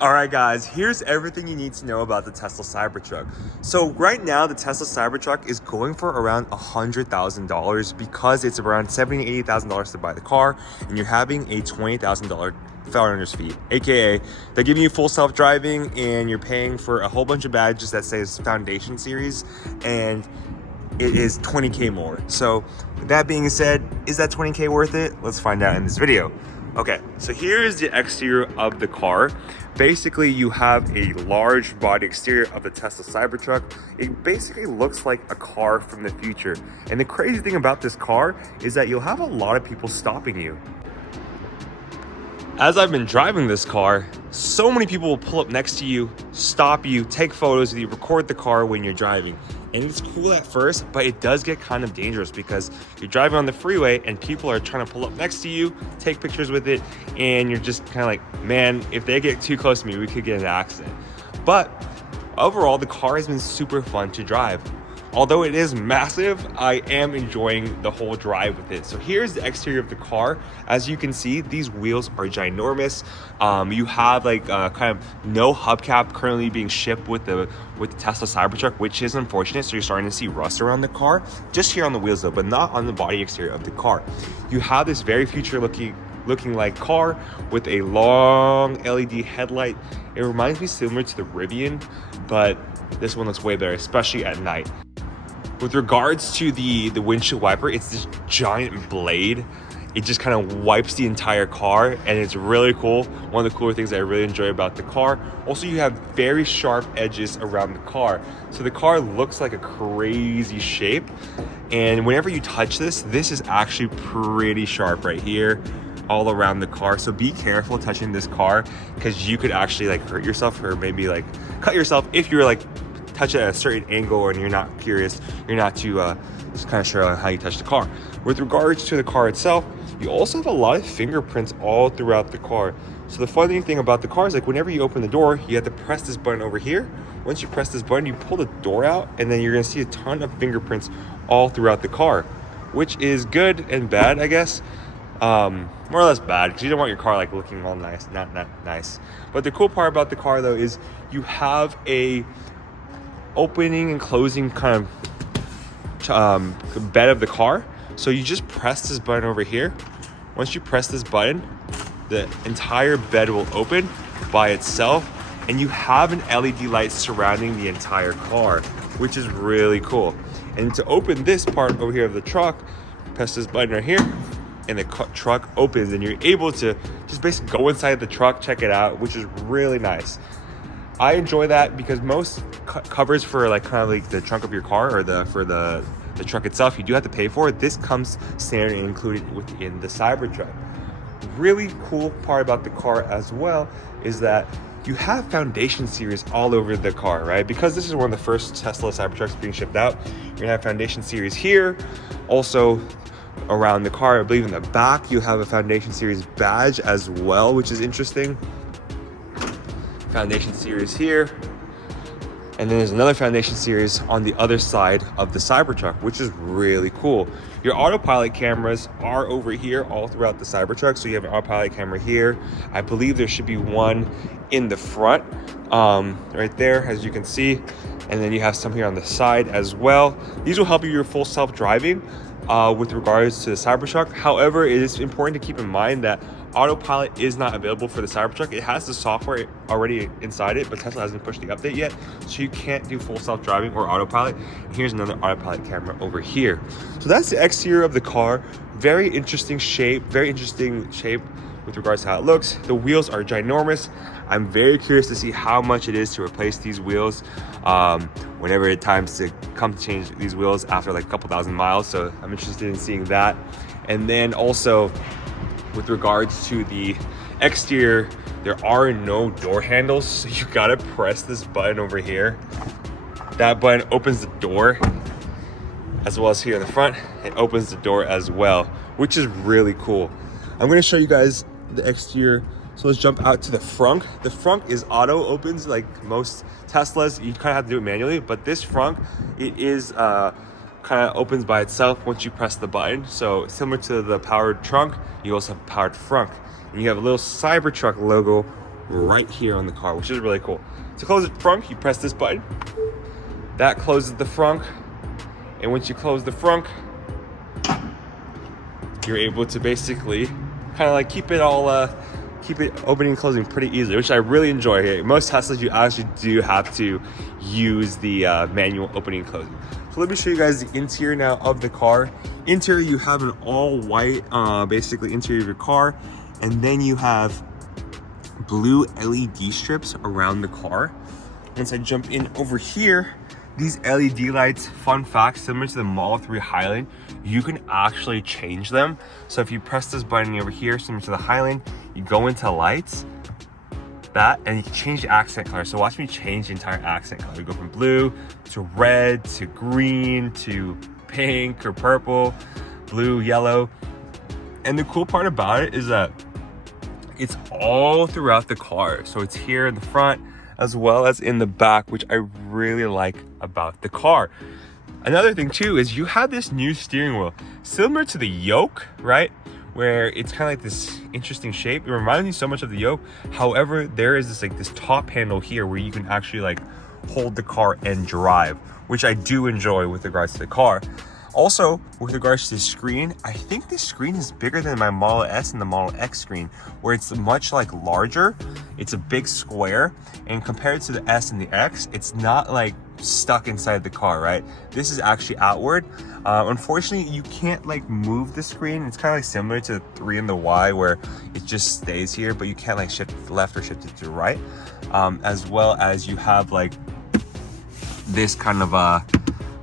All right, guys, here's everything you need to know about the Tesla Cybertruck. So right now, the Tesla Cybertruck is going for around $100,000 because it's around $70,000 to $80,000 to buy the car, and you're having a $20,000 founder's fee, aka they're giving you full self-driving, and you're paying for a whole bunch of badges that says Foundation Series, and it is 20K more. So with that being said, is that 20K worth it? Let's find out in this video. Okay, so here's the exterior of the car. Basically, you have a large body exterior of the Tesla Cybertruck. It basically looks like a car from the future. And the crazy thing about this car is that you'll have a lot of people stopping you. As I've been driving this car, so many people will pull up next to you, stop you, take photos with you, record the car when you're driving. And it's cool at first, but it does get kind of dangerous because you're driving on the freeway and people are trying to pull up next to you, take pictures with it, and you're just kind of like, man, if they get too close to me, we could get in an accident. But overall, the car has been super fun to drive. Although it is massive, I am enjoying the whole drive with it. So here's the exterior of the car. As you can see, these wheels are ginormous. You have like kind of no hubcap currently being shipped with the Tesla Cybertruck, which is unfortunate. So you're starting to see rust around the car, just here on the wheels though, but not on the body exterior of the car. You have this very future looking like car with a long LED headlight. It reminds me similar to the Rivian, but this one looks way better, especially at night. With regards to the windshield wiper, it's this giant blade. It just kind of wipes the entire car, and it's really cool. One of the cooler things I really enjoy about the car. Also, you have very sharp edges around the car. So the car looks like a crazy shape. And whenever you touch this is actually pretty sharp right here, all around the car. So be careful touching this car because you could actually like hurt yourself or maybe like cut yourself if you're like touch it at a certain angle and you're not curious, you're not too just kind of sure how you touch the car. With regards to the car itself, you also have a lot of fingerprints all throughout the car. So the funny thing about the car is like whenever you open the door, you have to press this button over here. Once you press this button, you pull the door out, and then you're gonna see a ton of fingerprints all throughout the car, which is good and bad, I guess. More or less bad because you don't want your car like looking all nice, not nice. But the cool part about the car though is you have a opening and closing kind of bed of the car. So you just press this button over here. Once you press this button, the entire bed will open by itself, and you have an LED light surrounding the entire car, which is really cool. And to open this part over here of the truck, press this button right here, and the truck opens, and you're able to just basically go inside the truck, check it out, which is really nice. I enjoy that because most covers for like kind of like the trunk of your car or for the truck itself, you do have to pay for it. This comes standard and included within the Cybertruck. Really cool part about the car as well is that you have Foundation Series all over the car, right? Because this is one of the first Tesla Cybertrucks being shipped out, you're gonna have Foundation Series here. Also around the car, I believe in the back, you have a Foundation Series badge as well, which is interesting. Foundation Series here, and then there's another Foundation Series on the other side of the Cybertruck, which is really cool. Your autopilot cameras are over here all throughout the Cybertruck. So you have an autopilot camera here. I believe there should be one in the front, right there, as you can see, and then you have some here on the side as well. These will help you your full self-driving with regards to the Cybertruck. However, it is important to keep in mind that autopilot is not available for the Cybertruck. It has the software already inside it, but Tesla hasn't pushed the update yet, so you can't do full self-driving or autopilot. And here's another autopilot camera over here. So that's the exterior of the car. Very interesting shape with regards to how it looks. The wheels are ginormous. I'm very curious to see how much it is to replace these wheels whenever it times to come to change these wheels after like a couple thousand miles. So I'm interested in seeing that. And then also with regards to the exterior, there are no door handles, so you gotta press this button over here. That button opens the door, as well as here in the front, it opens the door as well, which is really cool. I'm gonna show you guys the exterior. So let's jump out to the front. The front is auto opens like most Teslas. You kind of have to do it manually, but this front, it is kind of opens by itself once you press the button. So similar to the powered trunk, you also have a powered front. And you have a little Cybertruck logo right here on the car, which is really cool. To close the front, you press this button. That closes the front. And once you close the front, you're able to basically kind of like keep it opening and closing pretty easily, which I really enjoy here. Most Teslas, you actually do have to use the manual opening and closing. So let me show you guys the interior now of the car. Interior, you have an all white, basically interior of your car. And then you have blue LED strips around the car. Once I jump in over here, these LED lights, fun fact, similar to the Model 3 Highland, you can actually change them. So if you press this button over here, similar to the Highland, you go into lights, and you can change the accent color. So watch me change the entire accent color. We go from blue to red to green to pink or purple, blue, yellow. And the cool part about it is that it's all throughout the car. So it's here in the front as well as in the back, which I really like about the car. Another thing too is you have this new steering wheel, similar to the yoke, right? Where it's kind of like this interesting shape. It reminds me so much of the yoke. However, there is this top handle here where you can actually like hold the car and drive, which I do enjoy with regards to the car. Also, with regards to the screen, I think this screen is bigger than my Model S and the Model X screen, where it's much like larger. It's a big square, and compared to the S and the X, it's not like stuck inside the car, right? This is actually outward. Unfortunately, you can't like move the screen. It's kind of like similar to the 3 and the Y, where it just stays here, but you can't like shift it to the left or shift it to the right. As well as you have like this kind of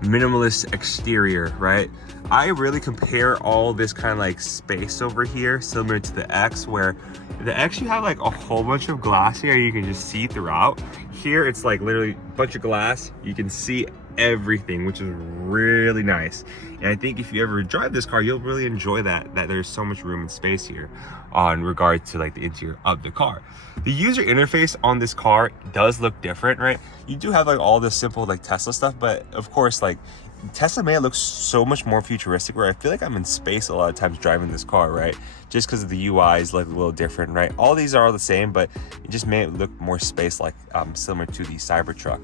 minimalist exterior, right? I really compare all this kind of like space over here similar to the X, where the X you have like a whole bunch of glass here you can just see throughout. Here it's like literally a bunch of glass, you can see everything, which is really nice. And I think if you ever drive this car, you'll really enjoy that there's so much room and space here on regard to like the interior of the car. The user interface on this car does look different, right? You do have like all the simple like Tesla stuff, but of course like Tesla made it look so much more futuristic, where I feel like I'm in space a lot of times driving this car, right? Just because the UI is like a little different, right? All these are all the same, but it just made it look more space like, similar to the Cybertruck,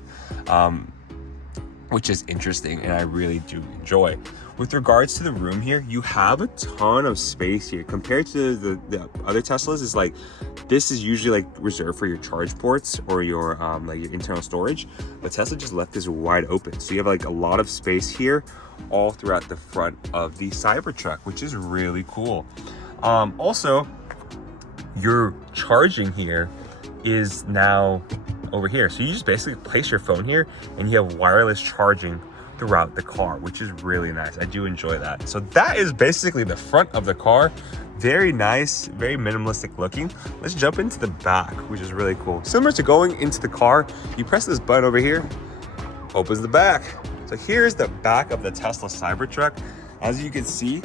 which is interesting and I really do enjoy. With regards to the room here, you have a ton of space here compared to the other Teslas. Is like, this is usually like reserved for your charge ports or your like your internal storage, but Tesla just left this wide open. So you have like a lot of space here all throughout the front of the Cybertruck, which is really cool. Also, your charging here is now over here. So you just basically place your phone here and you have wireless charging throughout the car, which is really nice. I do enjoy that. So that is basically the front of the car. Very nice, very minimalistic looking. Let's jump into the back, which is really cool. Similar to going into the car, you press this button over here, opens the back. So here's the back of the Tesla Cybertruck. As you can see,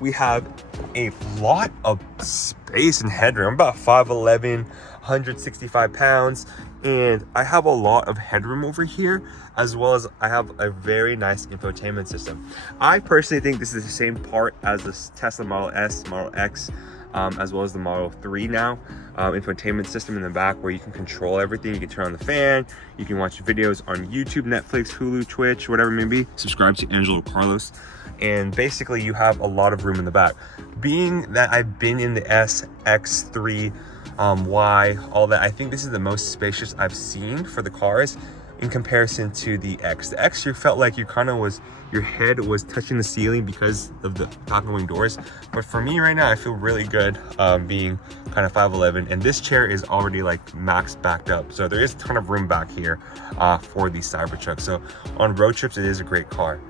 we have a lot of space and headroom. I'm about 5'11", 165 pounds, and I have a lot of headroom over here, as well as I have a very nice infotainment system. I personally think this is the same part as the Tesla Model S, Model X, as well as the Model 3 now. Infotainment system in the back where you can control everything. You can turn on the fan, you can watch videos on YouTube, Netflix, Hulu, Twitch, whatever it may be. Subscribe to Angelo Carlos. And basically you have a lot of room in the back. Being that I've been in the S, X3, Y, all that, I think this is the most spacious I've seen for the cars in comparison to the X. The X, you felt like you kind of was, your head was touching the ceiling because of the falcon wing doors. But for me right now, I feel really good being kind of 5'11", and this chair is already like max backed up. So there is a ton of room back here for the Cybertruck. So on road trips, it is a great car.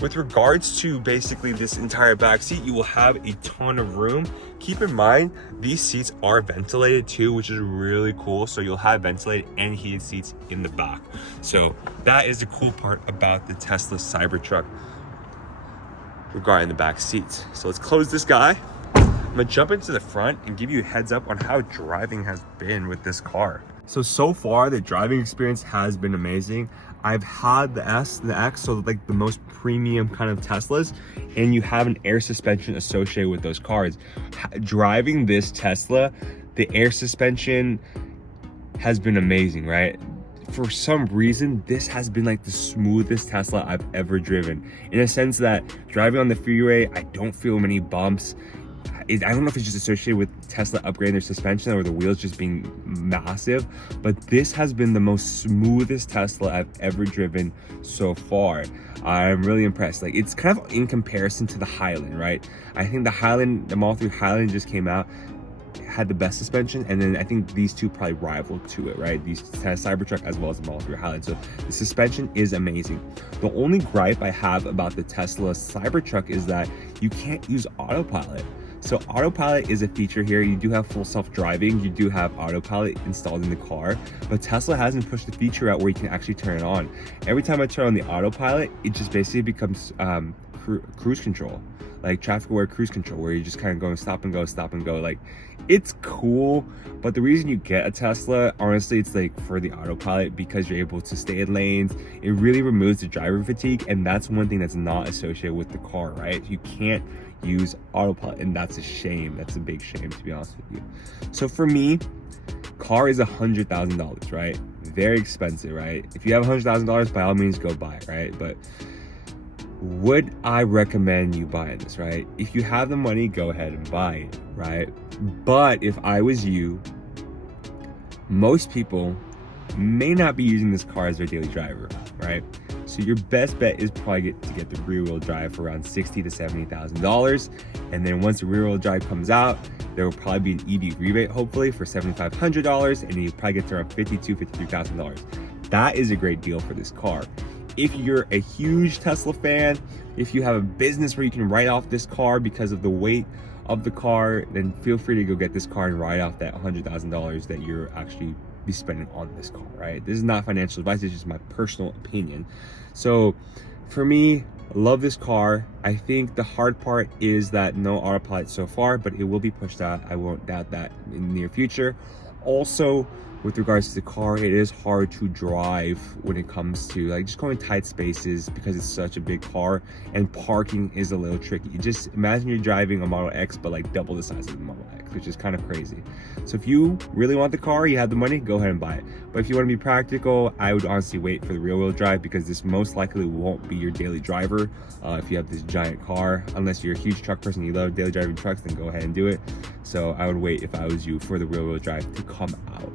With regards to basically this entire back seat, you will have a ton of room. Keep in mind, these seats are ventilated too, which is really cool. So you'll have ventilated and heated seats in the back. So that is the cool part about the Tesla Cybertruck regarding the back seats. So let's close this guy. I'm gonna jump into the front and give you a heads up on how driving has been with this car. So far the driving experience has been amazing. I've had the S and the X, so like the most premium kind of Teslas, and you have an air suspension associated with those cars. Driving this Tesla, the air suspension has been amazing, right? For some reason, this has been like the smoothest Tesla I've ever driven, in a sense that driving on the freeway, I don't feel many bumps. I don't know if it's just associated with Tesla upgrading their suspension or the wheels just being massive, but this has been the most smoothest Tesla I've ever driven so far. I'm really impressed. Like, it's kind of in comparison to the Highland, right? I think the Highland, the Model 3 Highland just came out, had the best suspension, and then I think these two probably rival to it, right? These Tesla Cybertruck as well as the Model 3 Highland. So the suspension is amazing. The only gripe I have about the Tesla Cybertruck is that you can't use autopilot. So autopilot is a feature here. You do have full self-driving, you do have autopilot installed in the car, but Tesla hasn't pushed the feature out where you can actually turn it on. Every time I turn on the autopilot, it just basically becomes cruise control, like traffic aware cruise control, where you're just kind of going stop and go. Like, it's cool, but the reason you get a Tesla, honestly, it's like for the autopilot, because you're able to stay in lanes. It really removes the driver fatigue, and that's one thing that's not associated with the car, right? You can't use autopilot, and that's a shame. That's a big shame, to be honest with you. So for me, car is $100,000, right? Very expensive, right? If you have $100,000, by all means go buy it, right? But would I recommend you buying this, right? If you have the money, go ahead and buy it, right? But if I was you, most people may not be using this car as their daily driver, right? So your best bet is probably to get the rear-wheel drive for around $60,000 to $70,000, and then once the rear-wheel drive comes out, there will probably be an EV rebate, hopefully for $7,500, and you probably get to around $52,000 $53,000. That is a great deal for this car. If you're a huge Tesla fan, if you have a business where you can write off this car because of the weight of the car, then feel free to go get this car and write off that $100,000 that you're actually be spending on this car, right? This is not financial advice, it's just my personal opinion. So for me, I love this car. I think the hard part is that no autopilot so far, but it will be pushed out. I won't doubt that in the near future. Also, with regards to the car, it is hard to drive when it comes to like just going tight spaces because it's such a big car, and parking is a little tricky. Just imagine you're driving a Model X but like double the size of the Model X, which is kind of crazy. So if you really want the car, you have the money, go ahead and buy it. But if you want to be practical, I would honestly wait for the rear-wheel drive, because this most likely won't be your daily driver if you have this giant car. Unless you're a huge truck person, you love daily driving trucks, then go ahead and do it. So I would wait, if I was you, for the rear-wheel drive to come out.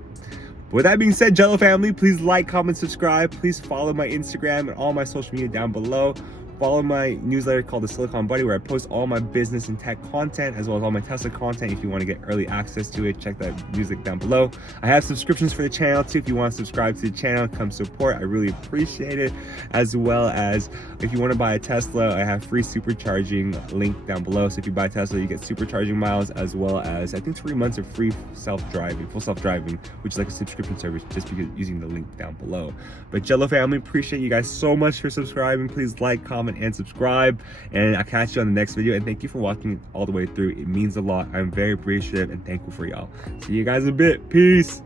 With that being said, Jello family, please like, comment, subscribe. Please follow my Instagram and all my social media down below. Follow my newsletter called the Silicon Buddy, where I post all my business and tech content, as well as all my Tesla content. If you want to get early access to it, check that music down below. I have subscriptions for the channel too. If you want to subscribe to the channel, come support. I really appreciate it. As well as if you want to buy a Tesla, I have free supercharging link down below. So if you buy a Tesla, you get supercharging miles, as well as I think 3 months of free self-driving, full self-driving, which is like a subscription service, just because using the link down below. But Jello family, appreciate you guys so much for subscribing. Please like, comment, and subscribe, and I'll catch you on the next video. And thank you for watching all the way through. It means a lot. I'm very appreciative and thankful for y'all. See you guys in a bit. Peace.